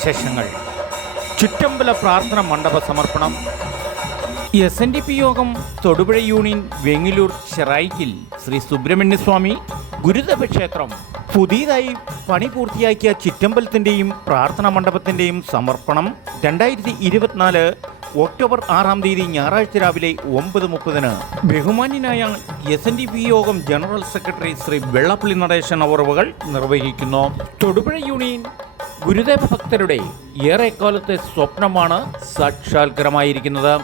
വിശേഷങ്ങൾ. ചുറ്റമ്പല പ്രാർത്ഥന മണ്ഡപ സമർപ്പണം. SNDP യോഗം തൊടുപുഴ യൂണിയൻ വെങ്ങിലൂർ ചെറായിക്കിൽ ശ്രീ സുബ്രഹ്മണ്യസ്വാമി ഗുരുദേവ ക്ഷേത്രം പുതിയതായി പണി പൂർത്തിയാക്കിയ ചുറ്റമ്പലത്തിൻ്റെയും പ്രാർത്ഥനാ മണ്ഡപത്തിൻ്റെയും സമർപ്പണം 2024 ഒക്ടോബർ 6 തീയതി ഞായറാഴ്ച രാവിലെ 9:30 ബഹുമാന്യനായ SNDP യോഗം ജനറൽ സെക്രട്ടറി ശ്രീ വെള്ളാപ്പള്ളി നടേശൻ അവറുകൾ നിർവഹിക്കുന്നു. തൊടുപുഴ യൂണിയൻ ഗുരുദേവ ഭക്തരുടെ ഏറെക്കാലത്തെ സ്വപ്നമാണ് സാക്ഷാത്കാരമായിരിക്കുന്നത്.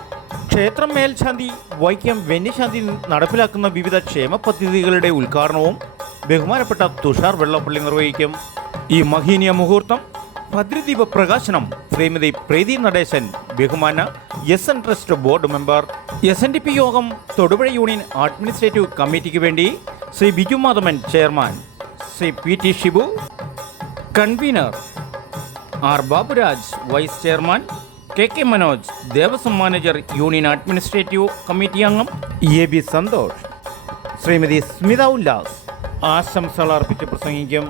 ക്ഷേത്രം മേൽശാന്തി വൈക്കം വെന്നിശാന്തി നടപ്പിലാക്കുന്ന വിവിധ ക്ഷേമ പദ്ധതികളുടെ ഉദ്ഘാടനവും ബഹുമാനപ്പെട്ട തുഷാർ വെള്ളാപ്പള്ളി നിർവഹിക്കും. ഈ മഹനീയ മുഹൂർത്തം ഭദ്രദീപ പ്രകാശനം ശ്രീമതി പ്രീതി നടേശൻ, ബഹുമാന SN trust board member. SNDP യോഗം തൊടുപുഴ യൂണിയൻ അഡ്മിനിസ്ട്രേറ്റീവ് കമ്മിറ്റിക്ക് വേണ്ടി Shri Biju Madhavan chairman, Shri PT Shibu convener, R Baburaj vice chairman, KK Manoj Devaswom manager, union administrative committee അംഗം, AB സന്തോഷ്, ശ്രീമതി സ്മിത ഉല്ലാസ് ആശംസകൾ അർപ്പിച്ച് പ്രസംഗിക്കും.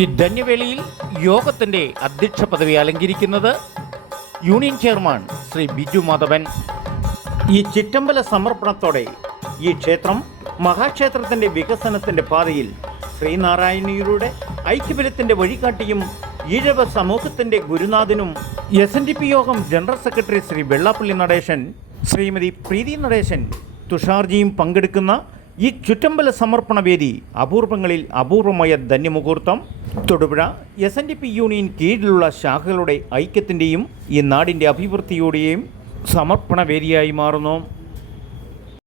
ഈ ധന്യവേളയിൽ യോഗത്തിൻ്റെ അധ്യക്ഷ പദവി അലങ്കരിക്കുന്നത് യൂണിയൻ ചെയർമാൻ ശ്രീ ബിജു മാധവൻ. ഈ ചിറ്റമ്പല സമർപ്പണത്തോടെ ഈ ക്ഷേത്രം മഹാക്ഷേത്രത്തിൻ്റെ വികസനത്തിൻ്റെ പാതയിൽ ശ്രീനാരായണീയരുടെ ഐക്യബലത്തിൻ്റെ വഴികാട്ടിയും ഈഴവ സമൂഹത്തിൻ്റെ ഗുരുനാഥനും SNDP യോഗം ജനറൽ സെക്രട്ടറി ശ്രീ വെള്ളാപ്പള്ളി നടേശൻ, ശ്രീമതി പ്രീതി നടേശൻ, തുഷാർജിയും പങ്കെടുക്കുന്ന ഈ ചുറ്റമ്പല സമർപ്പണ വേദി അപൂർവങ്ങളിൽ അപൂർവമായ ധന്യമുഹൂർത്തം തൊടുപുഴ SNDP യൂണിയൻ കീഴിലുള്ള ശാഖകളുടെ ഐക്യത്തിൻ്റെയും ഈ നാടിൻ്റെ അഭിവൃദ്ധിയുടെയും സമർപ്പണ വേദിയായി മാറുന്നു.